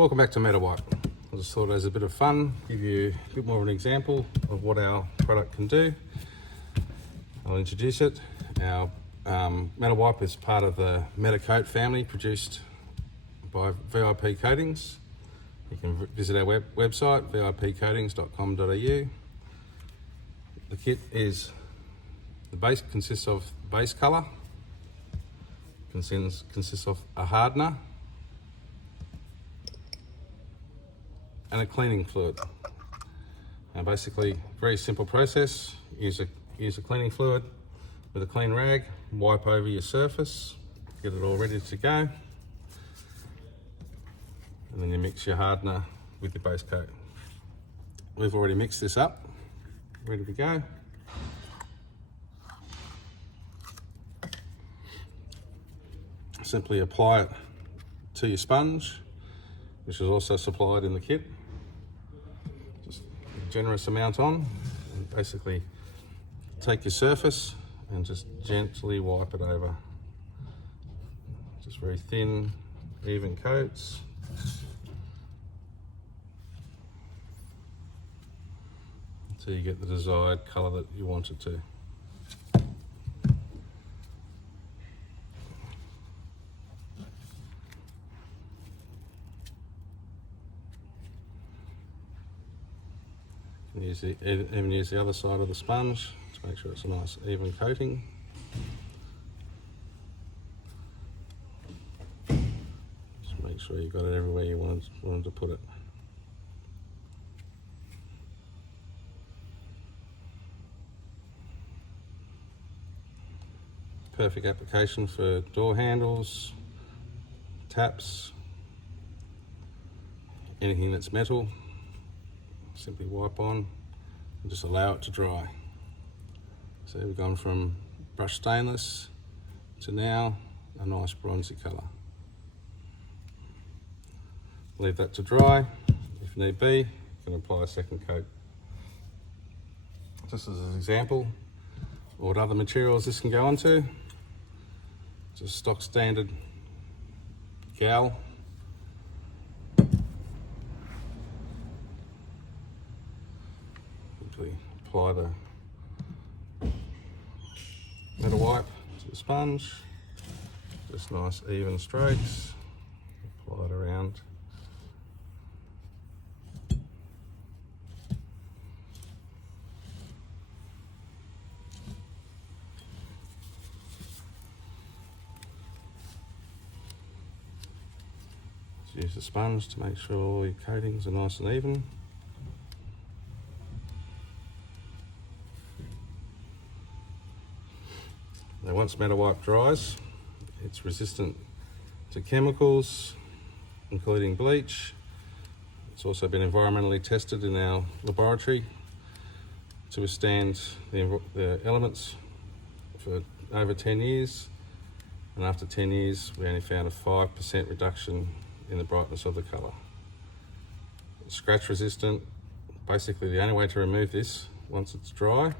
Welcome back to Metawipe. I just thought as a bit of fun, give you a bit more of an example of what our product can do. I'll introduce it. Our Metawipe is part of the Metacoat family produced by VIP Coatings. You can visit our website, vipcoatings.com.au. The kit the base consists of base colour, consists of a hardener and a cleaning fluid. Now basically, very simple process. Use a cleaning fluid with a clean rag, wipe over your surface, get it all ready to go. And then you mix your hardener with your base coat. We've already mixed this up, ready to go. Simply apply it to your sponge, which is also supplied in the kit. Just a generous amount on, and basically take your surface and just gently wipe it over. Just very thin, even coats. Until you get the desired colour that you want it to. Even use the other side of the sponge to make sure it's a nice even coating. Just make sure you've got it everywhere you wanted to put it. Perfect application for door handles, taps, anything that's metal. Simply wipe on and just allow it to dry. So we've gone from brushed stainless to now a nice bronzy colour. Leave that to dry. If need be, you can apply a second coat. Just as an example, what other materials this can go onto. Just stock standard cowl. Apply the Metawipe to the sponge, just nice even strokes, apply it around. Just use the sponge to make sure all your coatings are nice and even. Now once Metawipe dries, it's resistant to chemicals, including bleach. It's also been environmentally tested in our laboratory to withstand the elements for over 10 years. And after 10 years, we only found a 5% reduction in the brightness of the colour. It's scratch resistant. Basically, the only way to remove this once it's dry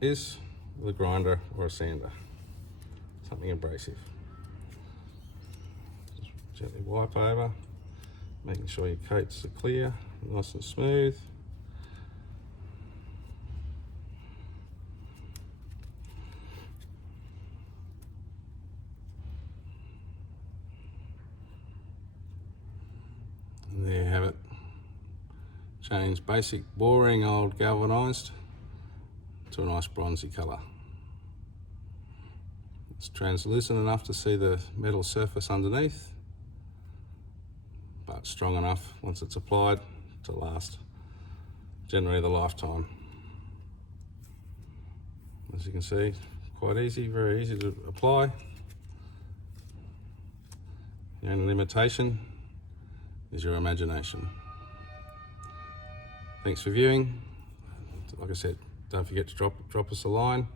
is with a grinder or a sander, something abrasive. Just gently wipe over, making sure your coats are clear, nice and smooth. And there you have it. Change basic, boring old galvanised to a nice bronzy colour. It's translucent enough to see the metal surface underneath, but strong enough once it's applied to last generally the lifetime. As you can see, quite easy, very easy to apply. The only limitation is your imagination. Thanks for viewing. Like I said, don't forget to drop us a line.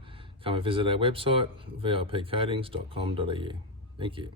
Come and visit our website, vipcoatings.com.au. Thank you.